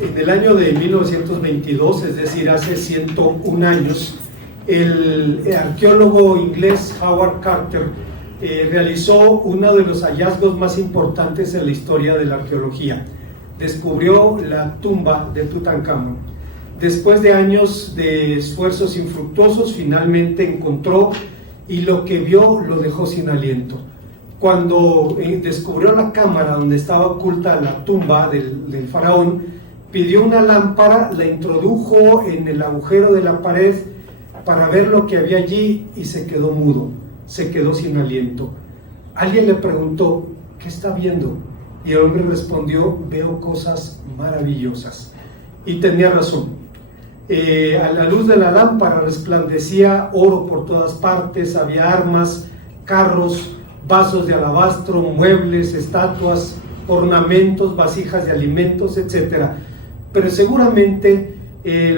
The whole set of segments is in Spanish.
En el año de 1922, es decir, hace 101 años, el arqueólogo inglés Howard Carter realizó uno de los hallazgos más importantes en la historia de la arqueología. Descubrió la tumba de Tutankamón. Después de años de esfuerzos infructuosos, finalmente encontró, y lo que vio lo dejó sin aliento. Cuando descubrió la cámara donde estaba oculta la tumba del faraón, pidió una lámpara, la introdujo en el agujero de la pared para ver lo que había allí y se quedó mudo, se quedó sin aliento. Alguien le preguntó, ¿qué está viendo? Y el hombre respondió, veo cosas maravillosas. Y tenía razón. A la luz de la lámpara resplandecía oro por todas partes, había armas, carros, vasos de alabastro, muebles, estatuas, ornamentos, vasijas de alimentos, etc. Pero seguramente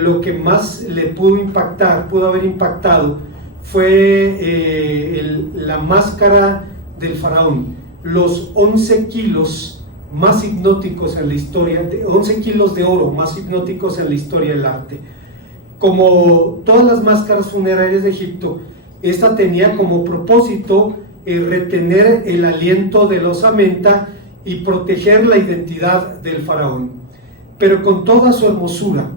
lo que más le pudo haber impactado fue la máscara del faraón, los 11 kilos más hipnóticos en la historia, 11 kilos de oro más hipnóticos en la historia del arte. Como todas las máscaras funerarias de Egipto, esta tenía como propósito retener el aliento de la osamenta y proteger la identidad del faraón. Pero con toda su hermosura,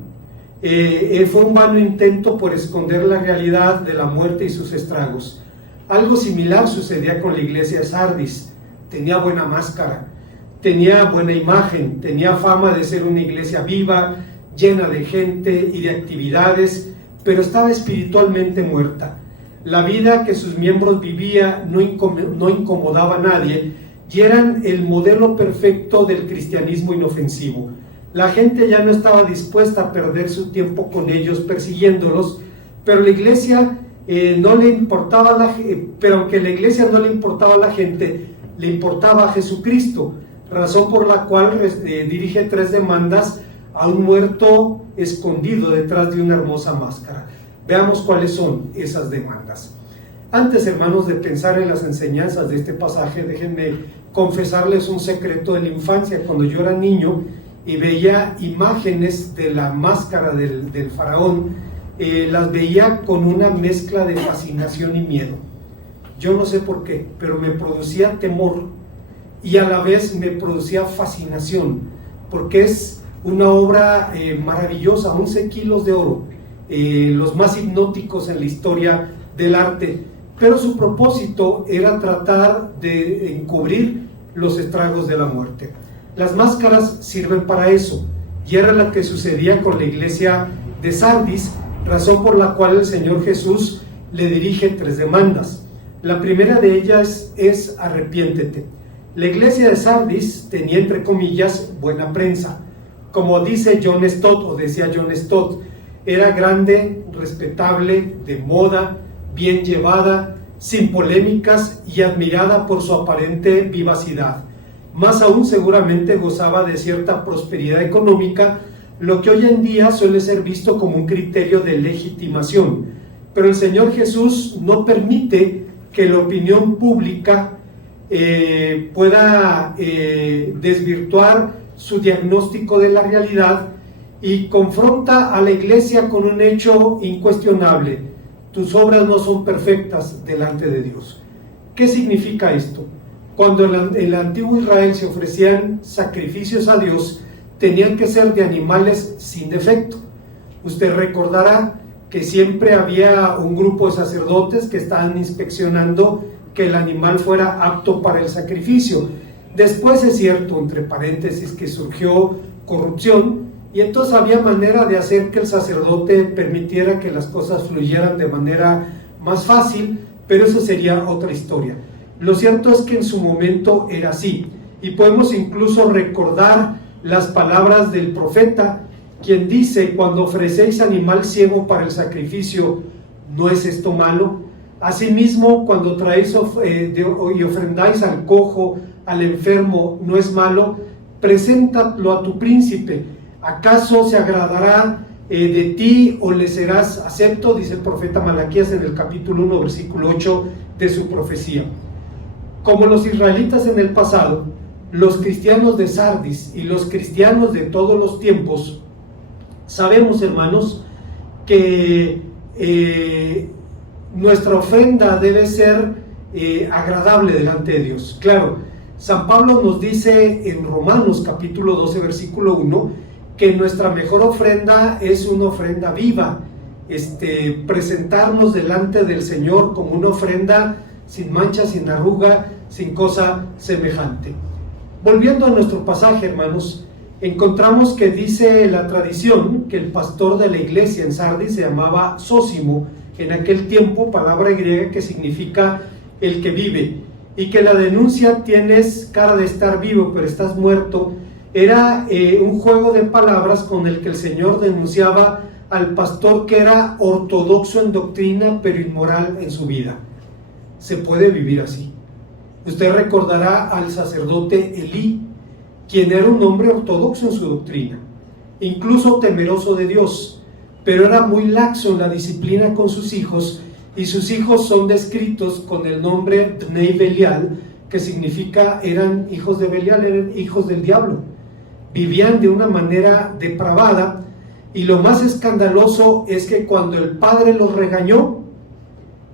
fue un vano intento por esconder la realidad de la muerte y sus estragos. Algo similar sucedía con la iglesia de Sardis. Tenía buena máscara, tenía buena imagen, tenía fama de ser una iglesia viva, llena de gente y de actividades, pero estaba espiritualmente muerta. La vida que sus miembros vivían no incomodaba a nadie y eran el modelo perfecto del cristianismo inofensivo. La gente ya no estaba dispuesta a perder su tiempo con ellos persiguiéndolos, pero la iglesia no le importaba pero aunque la iglesia no le importaba a la gente, le importaba a Jesucristo, razón por la cual dirige 3 demandas a un muerto escondido detrás de una hermosa máscara. Veamos cuáles son esas demandas. Antes, hermanos, de pensar en las enseñanzas de este pasaje, déjenme confesarles un secreto de la infancia. Cuando yo era niño y veía imágenes de la máscara del faraón, las veía con una mezcla de fascinación y miedo. Yo no sé por qué, pero me producía temor y a la vez me producía fascinación, porque es una obra maravillosa, 11 kilos de oro, los más hipnóticos en la historia del arte, pero su propósito era tratar de encubrir los estragos de la muerte. Las máscaras sirven para eso, y era lo que sucedía con la iglesia de Sardis, razón por la cual el Señor Jesús le dirige 3 demandas. La primera de ellas es arrepiéntete. La iglesia de Sardis tenía, entre comillas, buena prensa. Como dice John Stott, o decía John Stott, era grande, respetable, de moda, bien llevada, sin polémicas y admirada por su aparente vivacidad. Más aún, seguramente gozaba de cierta prosperidad económica, lo que hoy en día suele ser visto como un criterio de legitimación. Pero el Señor Jesús no permite que la opinión pública pueda desvirtuar su diagnóstico de la realidad y confronta a la iglesia con un hecho incuestionable: tus obras no son perfectas delante de Dios. ¿Qué significa esto? Cuando en el antiguo Israel se ofrecían sacrificios a Dios, tenían que ser de animales sin defecto. Usted recordará que siempre había un grupo de sacerdotes que estaban inspeccionando que el animal fuera apto para el sacrificio. Después, es cierto, entre paréntesis, que surgió corrupción, y entonces había manera de hacer que el sacerdote permitiera que las cosas fluyeran de manera más fácil, pero eso sería otra historia. Lo cierto es que en su momento era así, y podemos incluso recordar las palabras del profeta, quien dice: cuando ofrecéis animal ciego para el sacrificio, ¿no es esto malo? Asimismo, cuando traéis y ofrendáis al cojo, al enfermo, ¿no es malo? Preséntalo a tu príncipe. ¿Acaso se agradará de ti o le serás acepto? Dice el profeta Malaquías en el capítulo 1, versículo 8 de su profecía. Como los israelitas en el pasado, los cristianos de Sardis y los cristianos de todos los tiempos, sabemos, hermanos, que nuestra ofrenda debe ser agradable delante de Dios. Claro, San Pablo nos dice en Romanos capítulo 12 versículo 1 que nuestra mejor ofrenda es una ofrenda viva, presentarnos delante del Señor como una ofrenda sin mancha, sin arruga, sin cosa semejante. Volviendo a nuestro pasaje, hermanos, encontramos que dice la tradición que el pastor de la iglesia en Sardis se llamaba Zósimo, en aquel tiempo, palabra griega que significa el que vive, y que la denuncia tienes cara de estar vivo pero estás muerto, era un juego de palabras con el que el Señor denunciaba al pastor que era ortodoxo en doctrina pero inmoral en su vida. Se puede vivir así. Usted recordará al sacerdote Elí, quien era un hombre ortodoxo en su doctrina, incluso temeroso de Dios, pero era muy laxo en la disciplina con sus hijos, y sus hijos son descritos con el nombre Bnei Belial, que significa eran hijos de Belial, eran hijos del diablo. Vivían de una manera depravada, y lo más escandaloso es que cuando el padre los regañó,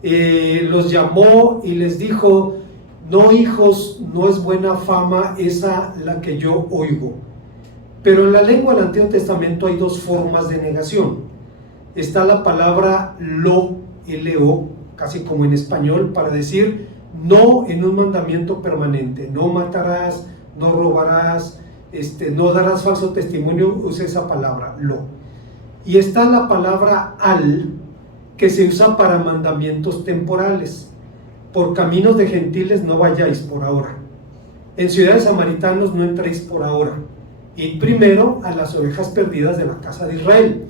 los llamó y les dijo: no, hijos, no es buena fama esa la que yo oigo. Pero en la lengua del Antiguo Testamento hay dos formas de negación. Está la palabra lo, L-O, casi como en español, para decir no en un mandamiento permanente. No matarás, no robarás, no darás falso testimonio, usa esa palabra, lo. Y está la palabra al, que se usa para mandamientos temporales. Por caminos de gentiles no vayáis por ahora. En ciudades samaritanos no entréis por ahora. Id primero a las ovejas perdidas de la casa de Israel.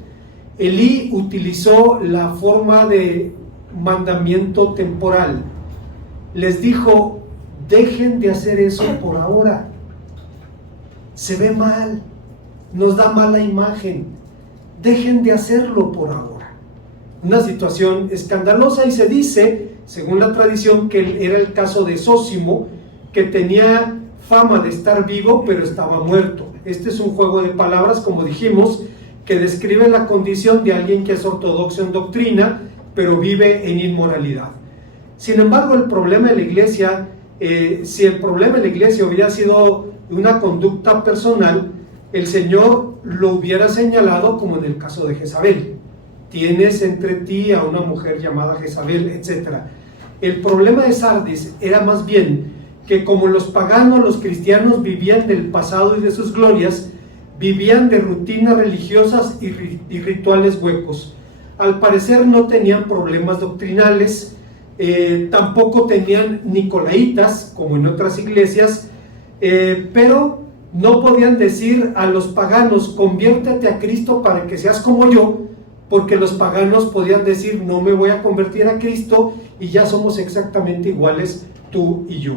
Elí utilizó la forma de mandamiento temporal. Les dijo: dejen de hacer eso por ahora. Se ve mal, nos da mala imagen. Dejen de hacerlo por ahora. Una situación escandalosa, y se dice, según la tradición, que era el caso de Zósimo, que tenía fama de estar vivo pero estaba muerto. Este es un juego de palabras, como dijimos, que describe la condición de alguien que es ortodoxo en doctrina pero vive en inmoralidad. Sin embargo, el problema de la iglesia, si el problema de la iglesia hubiera sido una conducta personal, el Señor lo hubiera señalado, como en el caso de Jezabel: tienes entre ti a una mujer llamada Jezabel, etc. El problema de Sardis era más bien que, como los paganos, los cristianos vivían del pasado y de sus glorias, vivían de rutinas religiosas y rituales huecos. Al parecer no tenían problemas doctrinales, tampoco tenían nicolaitas, como en otras iglesias, pero no podían decir a los paganos: conviértete a Cristo para que seas como yo, porque los paganos podían decir: no me voy a convertir a Cristo y ya somos exactamente iguales tú y yo.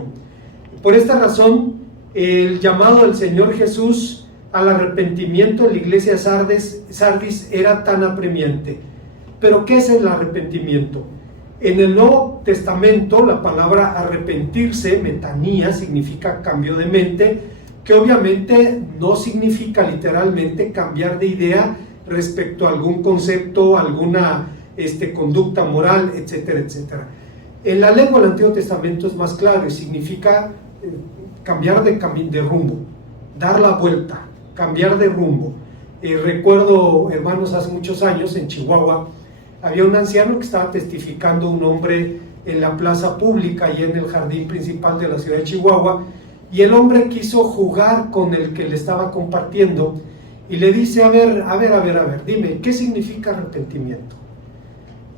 Por esta razón, el llamado del Señor Jesús al arrepentimiento en la iglesia de Sardis era tan apremiante. Pero ¿qué es el arrepentimiento? En el Nuevo Testamento, la palabra arrepentirse, metanía, significa cambio de mente, que obviamente no significa literalmente cambiar de idea respecto a algún concepto, alguna conducta moral, etcétera, etcétera. En la lengua del Antiguo Testamento es más claro y significa cambiar de rumbo, dar la vuelta, cambiar de rumbo. Recuerdo, hermanos, hace muchos años en Chihuahua había un anciano que estaba testificando a un hombre en la plaza pública y en el jardín principal de la ciudad de Chihuahua, y el hombre quiso jugar con el que le estaba compartiendo y le dice: a ver, dime, ¿qué significa arrepentimiento?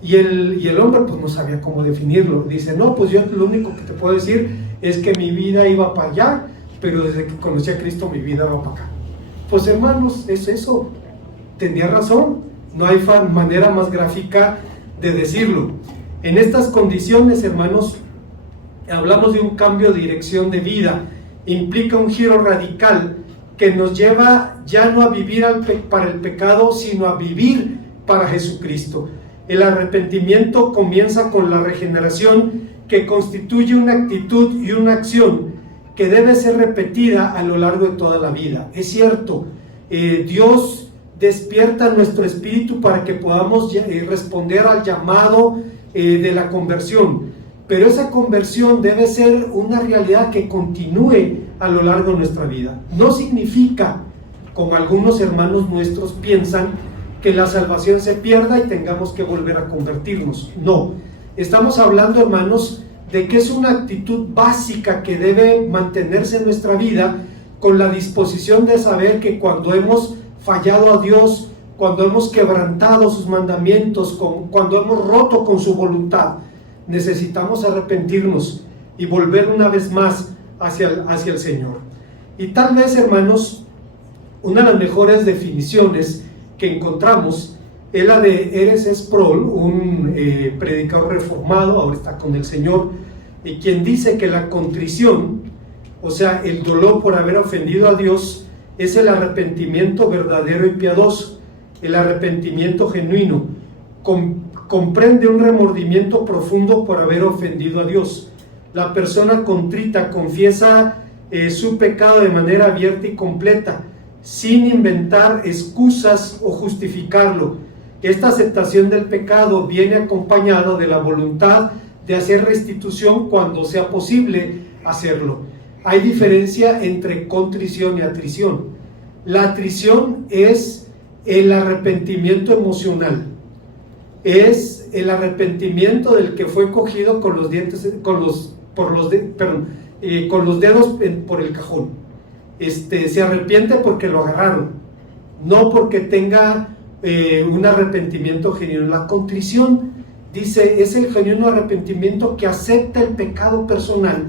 Y el hombre pues no sabía cómo definirlo. Dice: no, pues yo lo único que te puedo decir es que mi vida iba para allá, pero desde que conocí a Cristo mi vida va para acá. Pues hermanos, es eso, tenía razón, no hay manera más gráfica de decirlo. En estas condiciones, hermanos, hablamos de un cambio de dirección de vida, implica un giro radical que nos lleva ya no a vivir para el pecado, sino a vivir para Jesucristo. El arrepentimiento comienza con la regeneración, que constituye una actitud y una acción que debe ser repetida a lo largo de toda la vida. Es cierto, Dios despierta nuestro espíritu para que podamos responder al llamado de la conversión, pero esa conversión debe ser una realidad que continúe a lo largo de nuestra vida. No significa, como algunos hermanos nuestros piensan, que la salvación se pierda y tengamos que volver a convertirnos. No, estamos hablando, hermanos, de que es una actitud básica que debe mantenerse en nuestra vida, con la disposición de saber que cuando hemos fallado a Dios, cuando hemos quebrantado sus mandamientos, cuando hemos roto con su voluntad, necesitamos arrepentirnos y volver una vez más hacia el Señor. Y tal vez, hermanos, una de las mejores definiciones que encontramos es la de R.C. Sproul, un predicador reformado, ahora está con el Señor, y quien dice que la contrición, o sea, el dolor por haber ofendido a Dios, es el arrepentimiento verdadero y piadoso, el arrepentimiento genuino. Comprende un remordimiento profundo por haber ofendido a Dios. La persona contrita confiesa su pecado de manera abierta y completa, sin inventar excusas o justificarlo. Esta aceptación del pecado viene acompañada de la voluntad de hacer restitución cuando sea posible hacerlo. Hay diferencia entre contrición y atrición. La atrición es el arrepentimiento emocional, es el arrepentimiento del que fue cogido con los dientes, con los dedos por el cajón. Se arrepiente porque lo agarraron, no porque tenga un arrepentimiento genuino. La contrición, dice, es el genuino arrepentimiento que acepta el pecado personal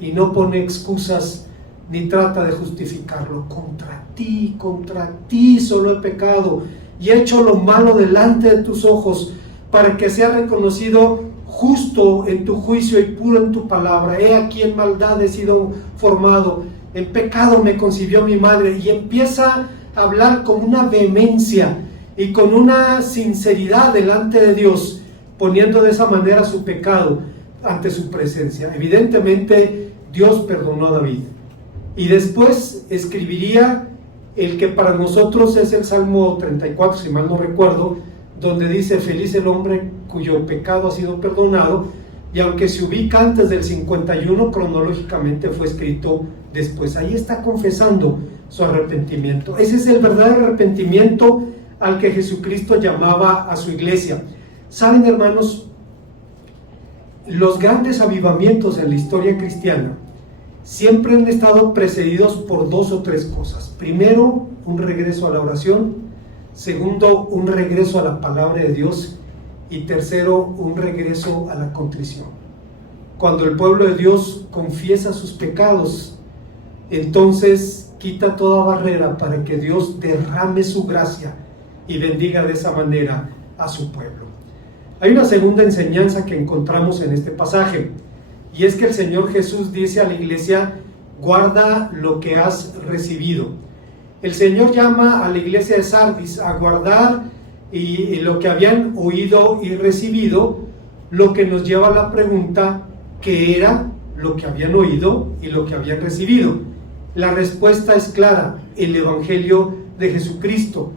y no pone excusas ni trata de justificarlo. Contra ti solo he pecado y he hecho lo malo delante de tus ojos, para que sea reconocido justo en tu juicio y puro en tu palabra. He aquí en maldad he sido formado, en pecado me concibió mi madre. Y empieza a hablar con una vehemencia y con una sinceridad delante de Dios, poniendo de esa manera su pecado ante su presencia. Evidentemente Dios perdonó a David, y después escribiría el que para nosotros es el Salmo 34, si mal no recuerdo, donde dice: feliz el hombre cuyo pecado ha sido perdonado. Y aunque se ubica antes del 51, cronológicamente fue escrito después. Ahí está confesando su arrepentimiento. Ese es el verdadero arrepentimiento al que Jesucristo llamaba a su iglesia. Saben, hermanos, los grandes avivamientos en la historia cristiana siempre han estado precedidos por dos o tres cosas. Primero, un regreso a la oración. Segundo, un regreso a la palabra de Dios. Y tercero, un regreso a la contrición. Cuando el pueblo de Dios confiesa sus pecados, entonces quita toda barrera para que Dios derrame su gracia y bendiga de esa manera a su pueblo. Hay una segunda enseñanza que encontramos en este pasaje, y es que el Señor Jesús dice a la iglesia: guarda lo que has recibido. El Señor llama a la iglesia de Sardis a guardar y lo que habían oído y recibido, lo que nos lleva a la pregunta: ¿qué era lo que habían oído y lo que habían recibido? La respuesta es clara: el Evangelio de Jesucristo.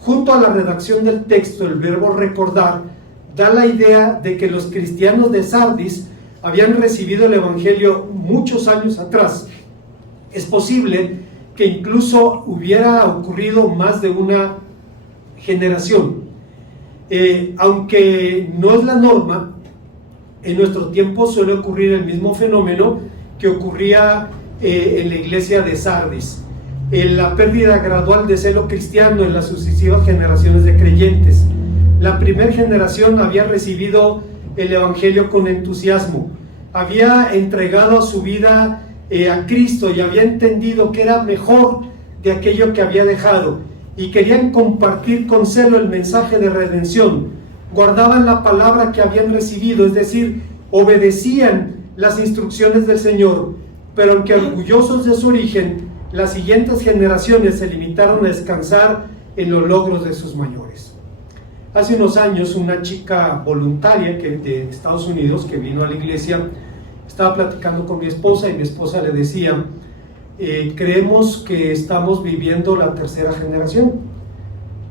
Junto a la redacción del texto, el verbo recordar da la idea de que los cristianos de Sardis habían recibido el Evangelio muchos años atrás. Es posible que incluso hubiera ocurrido más de una generación. Aunque no es la norma, en nuestro tiempo suele ocurrir el mismo fenómeno que ocurría en la iglesia de Sardis, la pérdida gradual de celo cristiano en las sucesivas generaciones de creyentes. La primera generación había recibido el Evangelio con entusiasmo, había entregado su vida a Cristo y había entendido que era mejor de aquello que había dejado, y querían compartir con celo el mensaje de redención. Guardaban la palabra que habían recibido, es decir, obedecían las instrucciones del Señor, pero aunque orgullosos de su origen, las siguientes generaciones se limitaron a descansar en los logros de sus mayores. Hace unos años, una chica voluntaria de Estados Unidos que vino a la iglesia Estaba platicando con mi esposa y mi esposa le decía, creemos que estamos viviendo la tercera generación.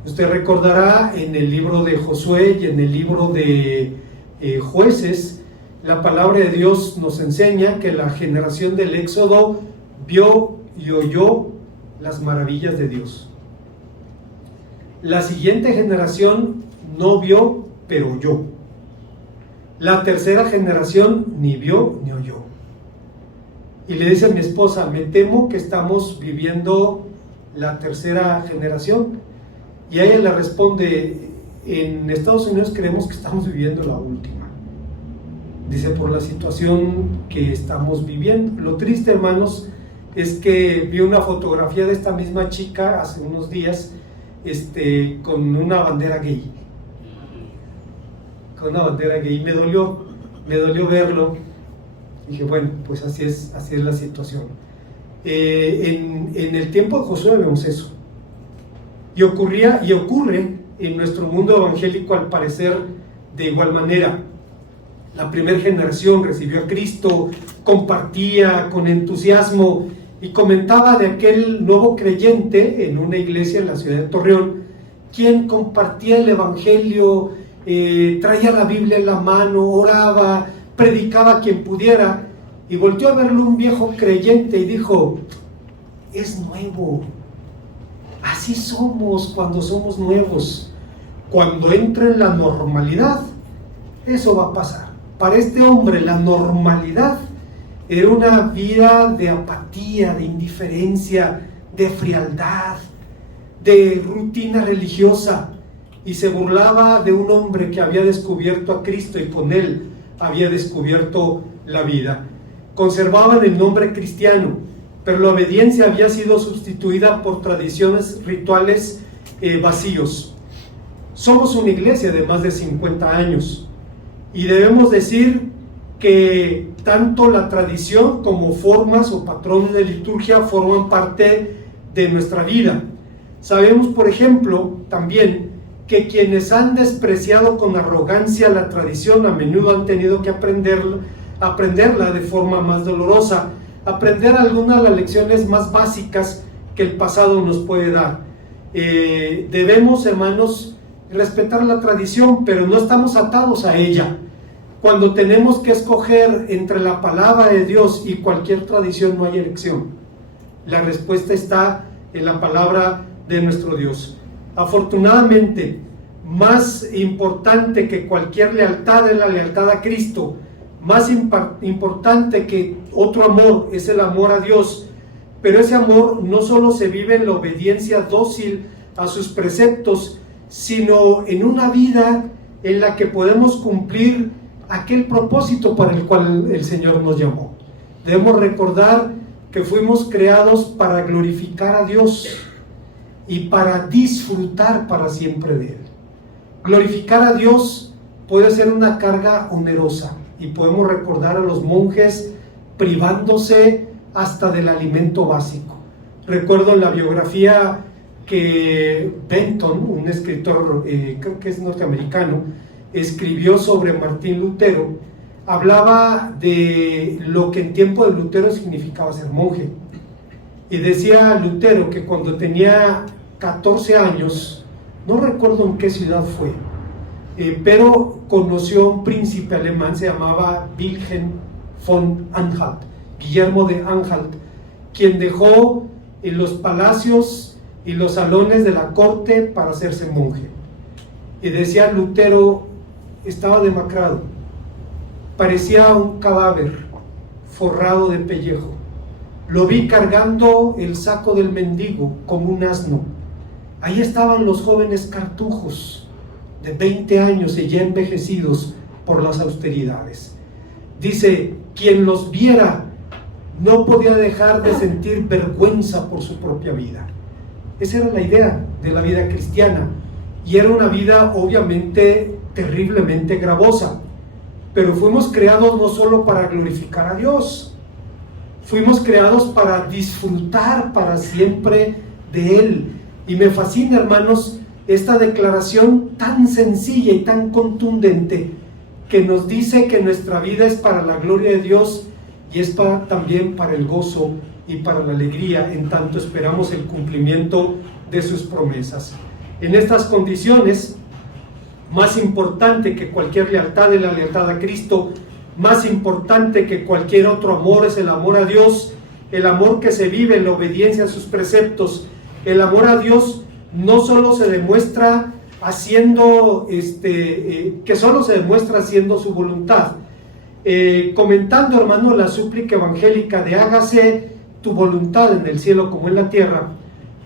Usted recordará en el libro de Josué y en el libro de Jueces, la palabra de Dios nos enseña que la generación del Éxodo vio y oyó las maravillas de Dios. La siguiente generación no vio, pero oyó. La tercera generación ni vio ni oyó. Y le dice a mi esposa, me temo que estamos viviendo la tercera generación. Y a ella le responde, en Estados Unidos creemos que estamos viviendo la última. Dice, por la situación que estamos viviendo. Lo triste, hermanos, es que vi una fotografía de esta misma chica hace unos días con una bandera gay. Con una bandera gay. Me dolió verlo. Dije, bueno, pues así es la situación. En el tiempo de Josué vemos eso. Y ocurre en nuestro mundo evangélico al parecer de igual manera. La primera generación recibió a Cristo, compartía con entusiasmo y comentaba de aquel nuevo creyente en una iglesia en la ciudad de Torreón, quien compartía el evangelio, traía la Biblia en la mano, oraba, predicaba a quien pudiera, y volteó a verlo un viejo creyente y dijo, es nuevo. Así somos cuando somos nuevos. Cuando entre en la normalidad, eso va a pasar. Para este hombre la normalidad era una vida de apatía, de indiferencia, de frialdad, de rutina religiosa, y se burlaba de un hombre que había descubierto a Cristo y con él había descubierto la vida. Conservaban el nombre cristiano, pero la obediencia había sido sustituida por tradiciones rituales vacíos. Somos una iglesia de más de 50 años y debemos decir que tanto la tradición como formas o patrones de liturgia forman parte de nuestra vida. Sabemos, por ejemplo, también que quienes han despreciado con arrogancia la tradición a menudo han tenido que aprenderla de forma más dolorosa, aprender algunas de las lecciones más básicas que el pasado nos puede dar. Debemos, hermanos, respetar la tradición, pero no estamos atados a ella. Cuando tenemos que escoger entre la palabra de Dios y cualquier tradición, no hay elección. La respuesta está en la palabra de nuestro Dios. Afortunadamente, más importante que cualquier lealtad es la lealtad a Cristo. Más importante que otro amor es el amor a Dios, pero ese amor no solo se vive en la obediencia dócil a sus preceptos, sino en una vida en la que podemos cumplir aquel propósito para el cual el Señor nos llamó. Debemos recordar que fuimos creados para glorificar a Dios y para disfrutar para siempre de Él. Glorificar a Dios puede ser una carga onerosa, y podemos recordar a los monjes privándose hasta del alimento básico. Recuerdo en la biografía que Benton, un escritor, creo que es norteamericano, escribió sobre Martín Lutero. Hablaba de lo que en tiempo de Lutero significaba ser monje. Y decía Lutero que cuando tenía 14 años, no recuerdo en qué ciudad fue, pero conoció a un príncipe alemán, se llamaba Wilhelm von Anhalt, Guillermo de Anhalt, quien dejó en los palacios y los salones de la corte para hacerse monje. Y decía Lutero, estaba demacrado, parecía un cadáver forrado de pellejo. Lo vi cargando el saco del mendigo como un asno. Ahí estaban los jóvenes cartujos de 20 años y ya envejecidos por las austeridades. Dice, quien los viera no podía dejar de sentir vergüenza por su propia vida. Esa era la idea de la vida cristiana, y era una vida obviamente terriblemente gravosa, pero fuimos creados no solo para glorificar a Dios, fuimos creados para disfrutar para siempre de Él. Y me fascina, hermanos, esta declaración tan sencilla y tan contundente que nos dice que nuestra vida es para la gloria de Dios y es también para el gozo y para la alegría, en tanto esperamos el cumplimiento de sus promesas. En estas condiciones, más importante que cualquier lealtad es la lealtad a Cristo, más importante que cualquier otro amor es el amor a Dios, el amor que se vive en la obediencia a sus preceptos. El amor a Dios no solo se demuestra haciendo, que solo se demuestra haciendo su voluntad. Comentando, hermano, la súplica evangélica de hágase tu voluntad en el cielo como en la tierra,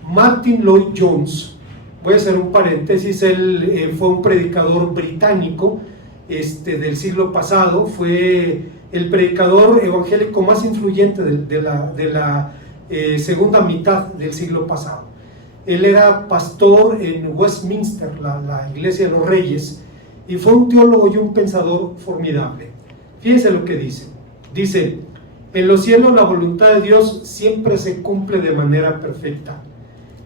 Martin Lloyd Jones, voy a hacer un paréntesis, él fue un predicador británico del siglo pasado, fue el predicador evangélico más influyente de la segunda mitad del siglo pasado. Él era pastor en Westminster, la iglesia de los reyes, y fue un teólogo y un pensador formidable. Fíjense lo que dice. Dice: en los cielos la voluntad de Dios siempre se cumple de manera perfecta.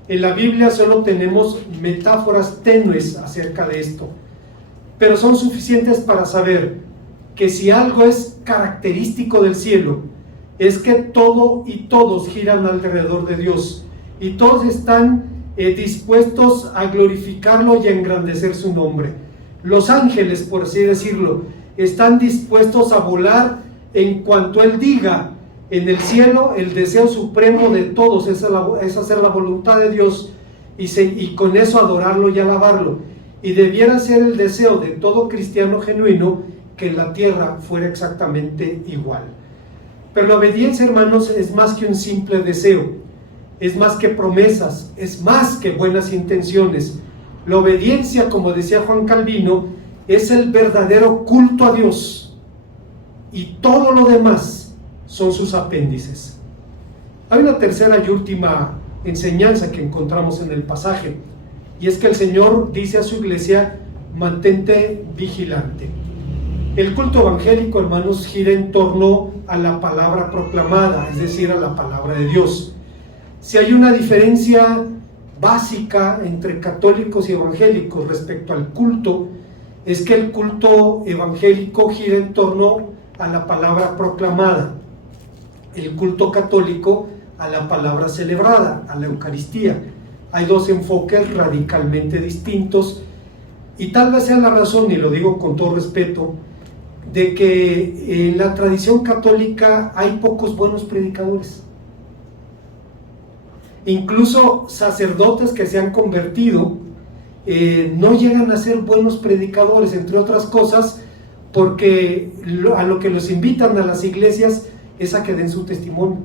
En la Biblia solo tenemos metáforas tenues acerca de esto, pero son suficientes para saber que si algo es característico del cielo, es que todo y todos giran alrededor de Dios, y todos están dispuestos a glorificarlo y a engrandecer su nombre. Los ángeles, por así decirlo, están dispuestos a volar en cuanto Él diga. En el cielo, el deseo supremo de todos es hacer la voluntad de Dios y con eso adorarlo y alabarlo. Y debiera ser el deseo de todo cristiano genuino que en la tierra fuera exactamente igual. Pero la obediencia, hermanos, es más que un simple deseo, es más que promesas, es más que buenas intenciones. La obediencia, como decía Juan Calvino, es el verdadero culto a Dios, y todo lo demás son sus apéndices. Hay una tercera y última enseñanza que encontramos en el pasaje, y es que el Señor dice a su iglesia: mantente vigilante. El culto evangélico, hermanos, gira en torno a la palabra proclamada, es decir, a la palabra de Dios. Si hay una diferencia básica entre católicos y evangélicos respecto al culto, es que el culto evangélico gira en torno a la palabra proclamada, el culto católico a la palabra celebrada, a la Eucaristía. Hay dos enfoques radicalmente distintos, y tal vez sea la razón, y lo digo con todo respeto, de que en la tradición católica hay pocos buenos predicadores. Incluso sacerdotes que se han convertido no llegan a ser buenos predicadores, entre otras cosas, porque a lo que los invitan a las iglesias es a que den su testimonio.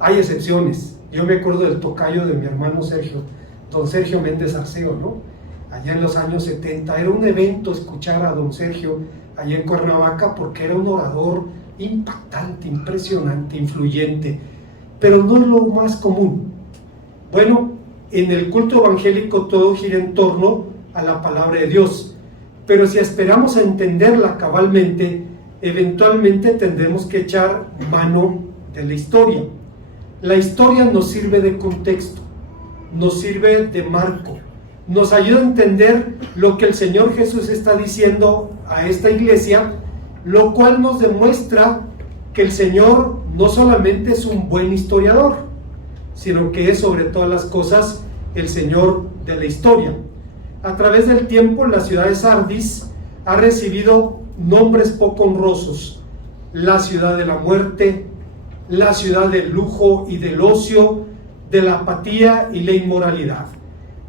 Hay excepciones. Yo me acuerdo del tocayo de mi hermano Sergio, don Sergio Méndez Arceo, ¿no? Allá en los años 70, era un evento escuchar a don Sergio allá en Cuernavaca, porque era un orador impactante, impresionante, influyente, pero no es lo más común. Bueno, en el culto evangélico todo gira en torno a la palabra de Dios, pero si esperamos entenderla cabalmente, eventualmente tendremos que echar mano de la historia. La historia nos sirve de contexto, nos sirve de marco, nos ayuda a entender lo que el Señor Jesús está diciendo a esta iglesia, lo cual nos demuestra que el Señor no solamente es un buen historiador, sino que es sobre todas las cosas el Señor de la historia. A través del tiempo, la ciudad de Sardis ha recibido nombres poco honrosos: la ciudad de la muerte, la ciudad del lujo y del ocio, de la apatía y la inmoralidad.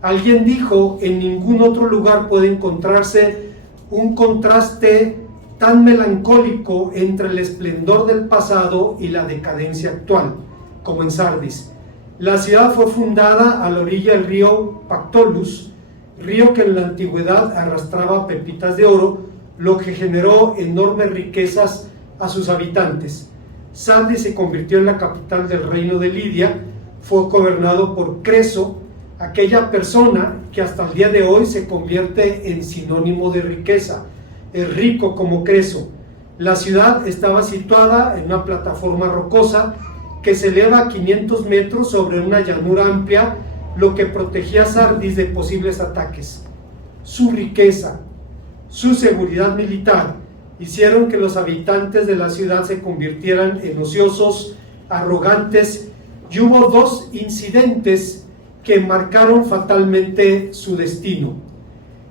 Alguien dijo: en ningún otro lugar puede encontrarse un contraste tan melancólico entre el esplendor del pasado y la decadencia actual como en Sardis. La ciudad fue fundada a la orilla del río Pactolus, río que en la antigüedad arrastraba pepitas de oro, lo que generó enormes riquezas a sus habitantes. Sardis se convirtió en la capital del reino de Lidia, fue gobernado por Creso, aquella persona que hasta el día de hoy se convierte en sinónimo de riqueza, es rico como Creso. La ciudad estaba situada en una plataforma rocosa que se eleva a 500 metros sobre una llanura amplia, lo que protegía a Sardis de posibles ataques. Su riqueza, su seguridad militar hicieron que los habitantes de la ciudad se convirtieran en ociosos, arrogantes, y hubo dos incidentes que marcaron fatalmente su destino.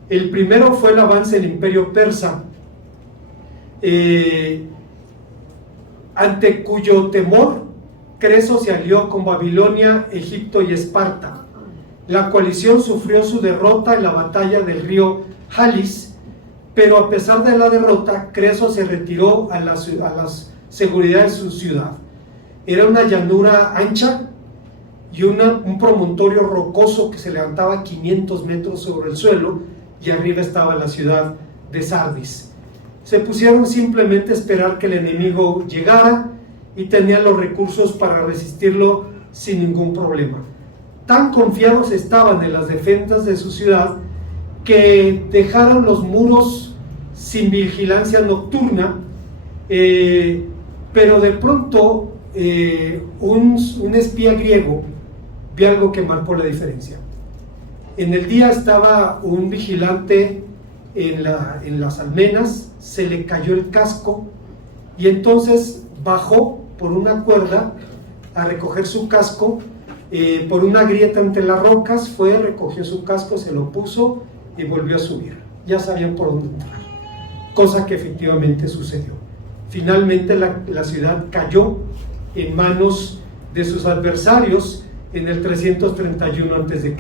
El primero fue el avance del imperio persa, ante cuyo temor Creso se alió con Babilonia, Egipto y Esparta. La coalición sufrió su derrota en la batalla del río Halis, pero a pesar de la derrota, Creso se retiró a la seguridad de su ciudad. Era una llanura ancha y un promontorio rocoso que se levantaba 500 metros sobre el suelo, y arriba estaba la ciudad de Sardis. Se pusieron simplemente a esperar que el enemigo llegara y tenían los recursos para resistirlo sin ningún problema. Tan confiados estaban en las defensas de su ciudad que dejaron los muros sin vigilancia nocturna, pero de pronto un espía griego vio algo que marcó la diferencia. En el día estaba un vigilante en las almenas, se le cayó el casco y entonces bajó por una cuerda a recoger su casco, por una grieta entre las rocas, fue, recogió su casco, se lo puso y volvió a subir. Ya sabían por dónde entrar, cosa que efectivamente sucedió. Finalmente la ciudad cayó en manos de sus adversarios en el 331 a.C.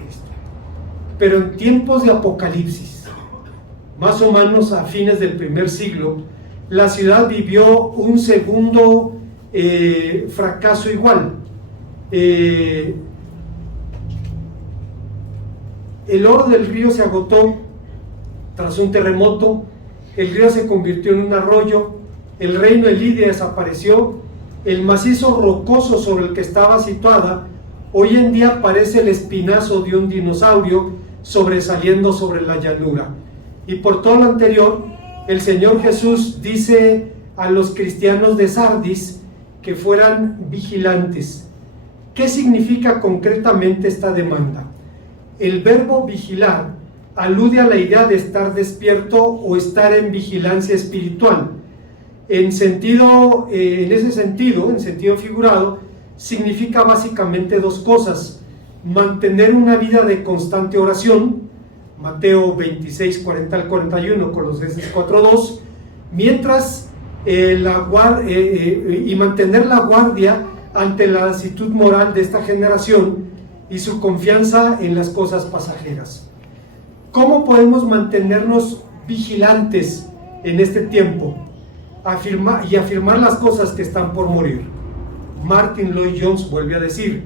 Pero en tiempos de Apocalipsis, más o menos a fines del primer siglo, la ciudad vivió un segundo fracaso igual. El oro del río se agotó tras un terremoto, el río se convirtió en un arroyo, el reino de Lidia desapareció, el macizo rocoso sobre el que estaba situada hoy en día parece el espinazo de un dinosaurio sobresaliendo sobre la llanura. Y por todo lo anterior, el Señor Jesús dice a los cristianos de Sardis que fueran vigilantes. ¿Qué significa concretamente esta demanda? El verbo vigilar alude a la idea de estar despierto o estar en vigilancia espiritual. En ese sentido, en sentido figurado, significa básicamente dos cosas: mantener una vida de constante oración, Mateo 26, 40 al 41, Colosenses 4, 2, mientras y mantener la guardia ante la lasitud moral de esta generación y su confianza en las cosas pasajeras. ¿Cómo podemos mantenernos vigilantes en este tiempo? Afirmar las cosas que están por morir. Martin Lloyd-Jones vuelve a decir: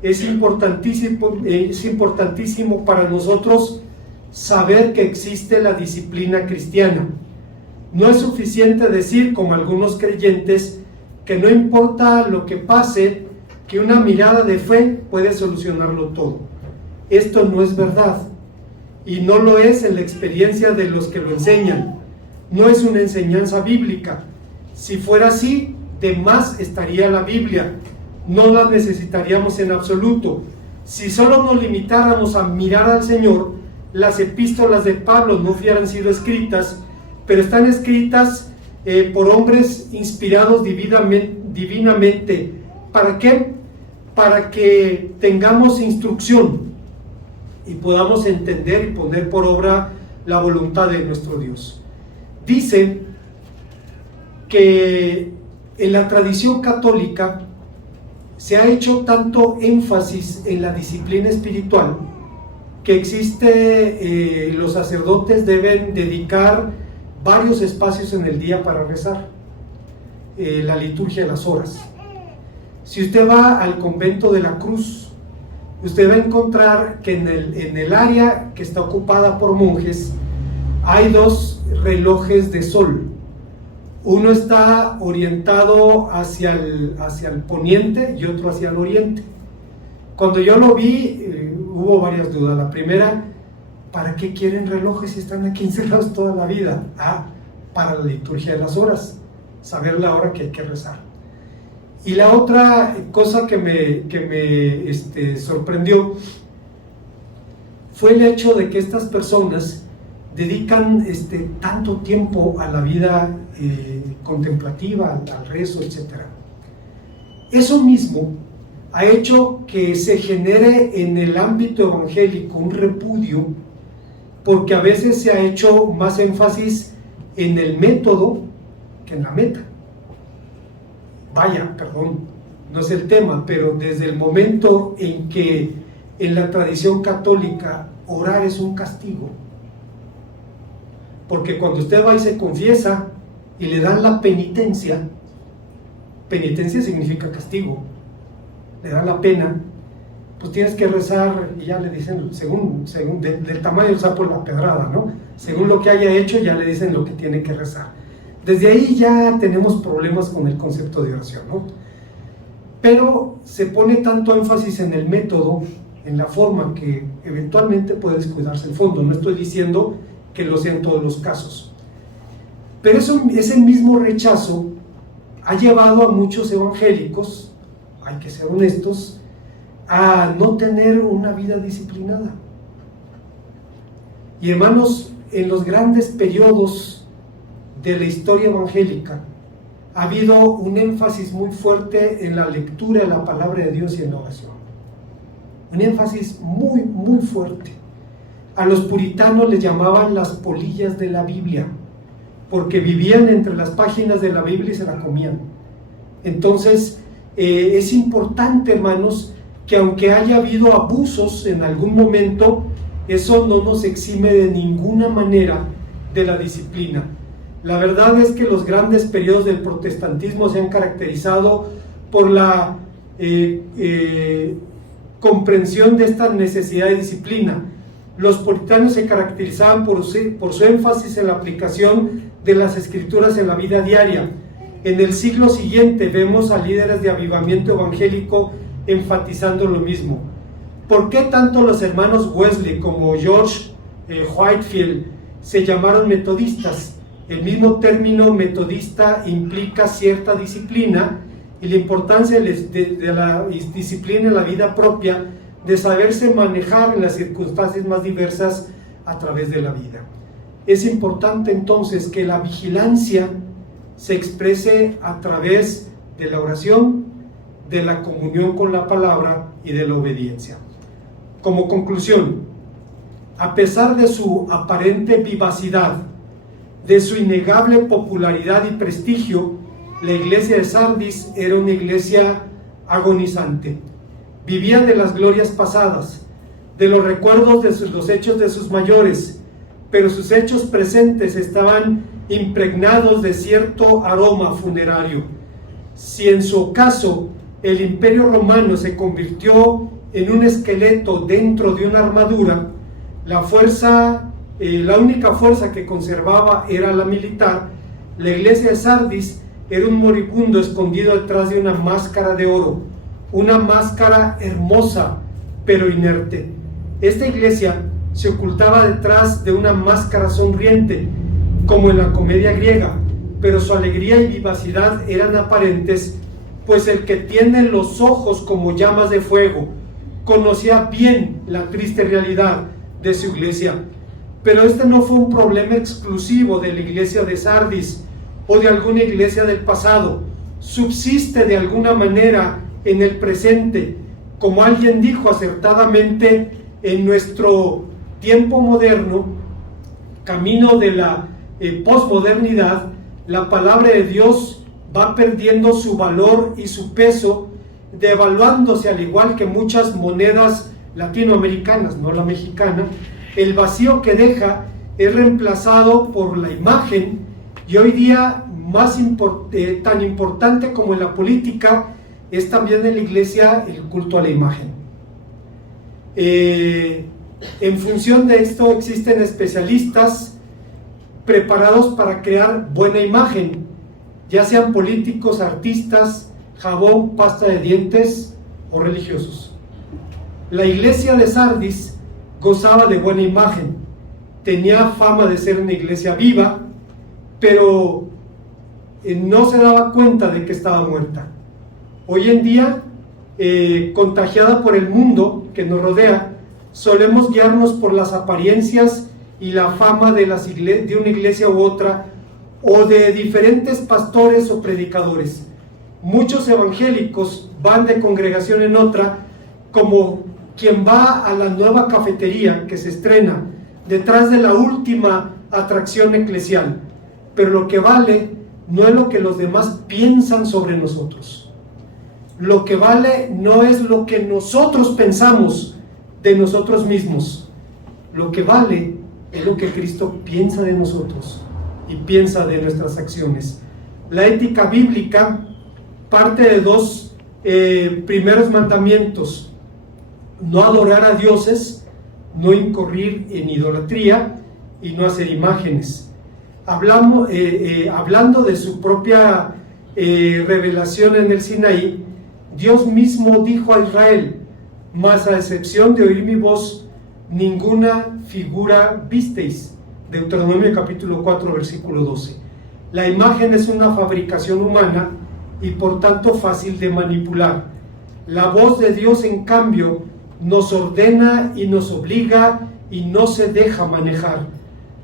es importantísimo para nosotros saber que existe la disciplina cristiana. No es suficiente decir, como algunos creyentes, que no importa lo que pase, que una mirada de fe puede solucionarlo todo. Esto no es verdad, y no lo es en la experiencia de los que lo enseñan. No es una enseñanza bíblica. Si fuera así, de más estaría la Biblia. No la necesitaríamos en absoluto. Si solo nos limitáramos a mirar al Señor, las epístolas de Pablo no hubieran sido escritas, pero están escritas por hombres inspirados divinamente. ¿Para qué? Para que tengamos instrucción y podamos entender y poner por obra la voluntad de nuestro Dios. Dice que en la tradición católica se ha hecho tanto énfasis en la disciplina espiritual que los sacerdotes deben dedicar varios espacios en el día para rezar, la liturgia de las horas. Si usted va al convento de la Cruz, usted va a encontrar que en el área que está ocupada por monjes hay dos relojes de sol. Uno está orientado hacia el poniente y otro hacia el oriente. Cuando yo lo vi, hubo varias dudas. La primera: ¿para qué quieren relojes si están aquí encerrados toda la vida? Para la liturgia de las horas, saber la hora que hay que rezar. Y la otra cosa que me sorprendió fue el hecho de que estas personas dedican tanto tiempo a la vida contemplativa, al rezo, etc. Eso mismo ha hecho que se genere en el ámbito evangélico un repudio, porque a veces se ha hecho más énfasis en el método que en la meta. Vaya, perdón, no es el tema, pero desde el momento en que en la tradición católica orar es un castigo, porque cuando usted va y se confiesa y le dan la penitencia, penitencia significa castigo, le dan la pena, pues tienes que rezar, y ya le dicen, según del tamaño del sapo la pedrada, ¿no? Según lo que haya hecho, ya le dicen lo que tiene que rezar. Desde ahí ya tenemos problemas con el concepto de oración, ¿no? Pero se pone tanto énfasis en el método, en la forma, que eventualmente puede descuidarse el fondo. No estoy diciendo que lo sea en todos los casos. Pero ese mismo rechazo ha llevado a muchos evangélicos, hay que ser honestos, a no tener una vida disciplinada. Y hermanos, en los grandes periodos de la historia evangélica ha habido un énfasis muy fuerte en la lectura de la palabra de Dios y en la oración. Un énfasis muy, muy fuerte. A los puritanos les llamaban las polillas de la Biblia, porque vivían entre las páginas de la Biblia y se la comían. Entonces, es importante, hermanos, que aunque haya habido abusos en algún momento, eso no nos exime de ninguna manera de la disciplina. La verdad es que los grandes periodos del protestantismo se han caracterizado por la comprensión de esta necesidad de disciplina. Los puritanos se caracterizaban por su énfasis en la aplicación de las escrituras en la vida diaria. En el siglo siguiente vemos a líderes de avivamiento evangélico enfatizando lo mismo. ¿Por qué tanto los hermanos Wesley como George Whitefield se llamaron metodistas? El mismo término metodista implica cierta disciplina y la importancia de la disciplina en la vida propia, de saberse manejar en las circunstancias más diversas a través de la vida. Es importante entonces que la vigilancia se exprese a través de la oración, de la comunión con la palabra y de la obediencia. Como conclusión, a pesar de su aparente vivacidad, de su innegable popularidad y prestigio, la iglesia de Sardis era una iglesia agonizante. Vivía de las glorias pasadas, de los recuerdos de los hechos de sus mayores, pero sus hechos presentes estaban impregnados de cierto aroma funerario. Si en su ocaso el imperio romano se convirtió en un esqueleto dentro de una armadura, la única fuerza que conservaba era la militar, la iglesia de Sardis era un moribundo escondido detrás de una máscara de oro, una máscara hermosa pero inerte. Esta iglesia se ocultaba detrás de una máscara sonriente, como en la comedia griega, pero su alegría y vivacidad eran aparentes, pues el que tiene los ojos como llamas de fuego conocía bien la triste realidad de su iglesia. Pero este no fue un problema exclusivo de la iglesia de Sardis o de alguna iglesia del pasado. Subsiste de alguna manera en el presente. Como alguien dijo acertadamente, en nuestro tiempo moderno, camino de la posmodernidad, la palabra de Dios va perdiendo su valor y su peso, devaluándose al igual que muchas monedas latinoamericanas, no la mexicana. El vacío que deja es reemplazado por la imagen, y hoy día tan importante como en la política es también en la iglesia el culto a la imagen. En función de esto existen especialistas preparados para crear buena imagen, ya sean políticos, artistas, jabón, pasta de dientes o religiosos. La iglesia de Sardis gozaba de buena imagen, tenía fama de ser una iglesia viva, pero no se daba cuenta de que estaba muerta. Hoy en día, contagiada por el mundo que nos rodea, solemos guiarnos por las apariencias y la fama de una iglesia u otra, o de diferentes pastores o predicadores. Muchos evangélicos van de congregación en otra, como quien va a la nueva cafetería que se estrena detrás de la última atracción eclesial, pero lo que vale no es lo que los demás piensan sobre nosotros. Lo que vale no es lo que nosotros pensamos de nosotros mismos. Lo que vale es lo que Cristo piensa de nosotros y piensa de nuestras acciones. La ética bíblica parte de dos primeros mandamientos: no adorar a dioses, no incurrir en idolatría y no hacer imágenes. Hablando de su propia revelación en el Sinaí, Dios mismo dijo a Israel: mas a excepción de oír mi voz, ninguna figura visteis. Deuteronomio capítulo 4, versículo 12. La imagen es una fabricación humana y por tanto fácil de manipular. La voz de Dios, en cambio, nos ordena y nos obliga y no se deja manejar.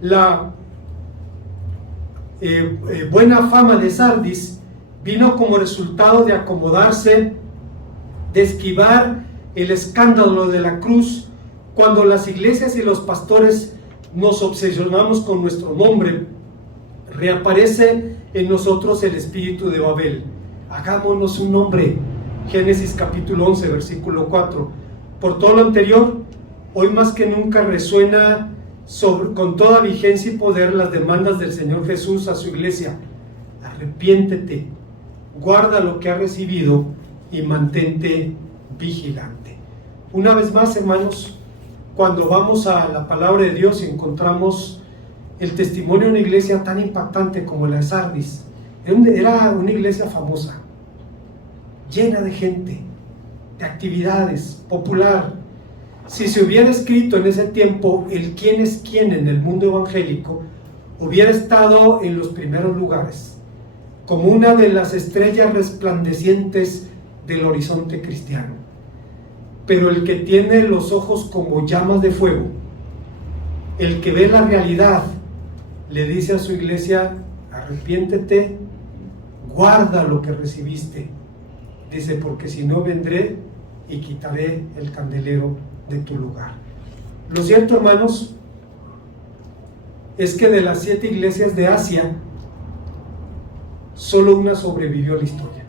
La buena fama de Sardis vino como resultado de acomodarse, de esquivar el escándalo de la cruz. Cuando las iglesias y los pastores nos obsesionamos con nuestro nombre, reaparece en nosotros el espíritu de Babel. Hagámonos un nombre. Génesis capítulo 11, versículo 4. Por todo lo anterior, hoy más que nunca resuena con toda vigencia y poder las demandas del Señor Jesús a su iglesia: arrepiéntete, guarda lo que has recibido y mantente vigilante. Una vez más, hermanos, cuando vamos a la palabra de Dios y encontramos el testimonio de una iglesia tan impactante como la de Sardis, era una iglesia famosa, llena de gente, de actividades, popular. Si se hubiera escrito en ese tiempo el quién es quién en el mundo evangélico, hubiera estado en los primeros lugares, como una de las estrellas resplandecientes del horizonte cristiano. Pero el que tiene los ojos como llamas de fuego, el que ve la realidad, le dice a su iglesia: arrepiéntete, guarda lo que recibiste. Dice: porque si no, vendré y quitaré el candelero de tu lugar. Lo cierto, hermanos, es que de las 7 iglesias de Asia, solo una sobrevivió a la historia,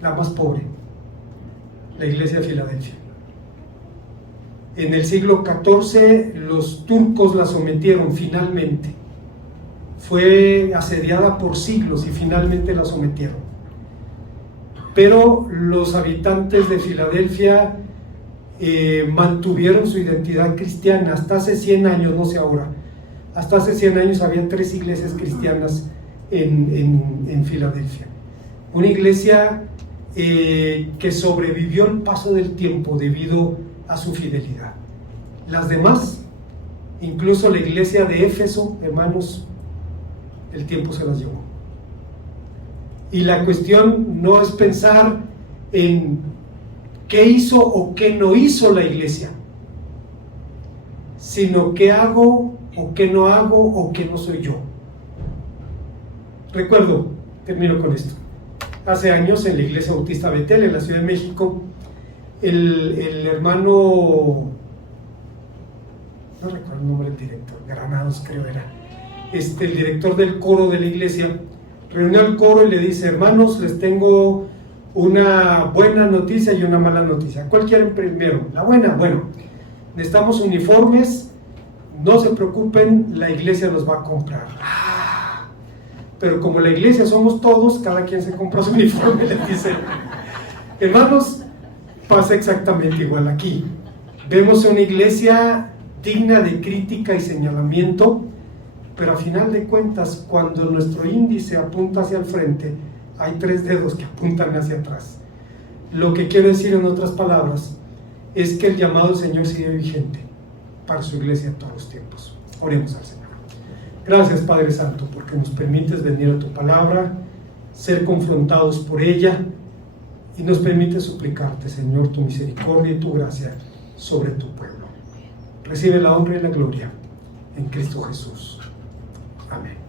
la más pobre, la iglesia de Filadelfia. En el siglo XIV los turcos la sometieron finalmente. Fue asediada por siglos y finalmente la sometieron. Pero los habitantes de Filadelfia mantuvieron su identidad cristiana hasta hace 100 años, no sé ahora. Hasta hace 100 años había 3 iglesias cristianas en Filadelfia. Una iglesia que sobrevivió el paso del tiempo debido a su fidelidad. Las demás, incluso la iglesia de Éfeso, hermanos, el tiempo se las llevó. Y la cuestión no es pensar en qué hizo o qué no hizo la iglesia, sino qué hago o qué no hago o qué no soy yo. Recuerdo, termino con esto, hace años en la iglesia Bautista Betel, en la Ciudad de México, el hermano, no recuerdo el nombre del director, Granados creo era, el director del coro de la iglesia, reunió al coro y le dice: hermanos, les tengo una buena noticia y una mala noticia. ¿Cuál quieren primero? La buena. Bueno, necesitamos uniformes, no se preocupen, la iglesia los va a comprar. Pero como la iglesia somos todos, cada quien se compra su uniforme, les dice. Hermanos, pasa exactamente igual aquí. Vemos una iglesia digna de crítica y señalamiento, pero a final de cuentas, cuando nuestro índice apunta hacia el frente, hay 3 dedos que apuntan hacia atrás. Lo que quiero decir, en otras palabras, es que el llamado del Señor sigue vigente para su iglesia en todos los tiempos. Oremos al Señor. Gracias, Padre Santo, porque nos permites venir a tu palabra, ser confrontados por ella, y nos permites suplicarte, Señor, tu misericordia y tu gracia sobre tu pueblo. Recibe la honra y la gloria en Cristo Jesús. Amén.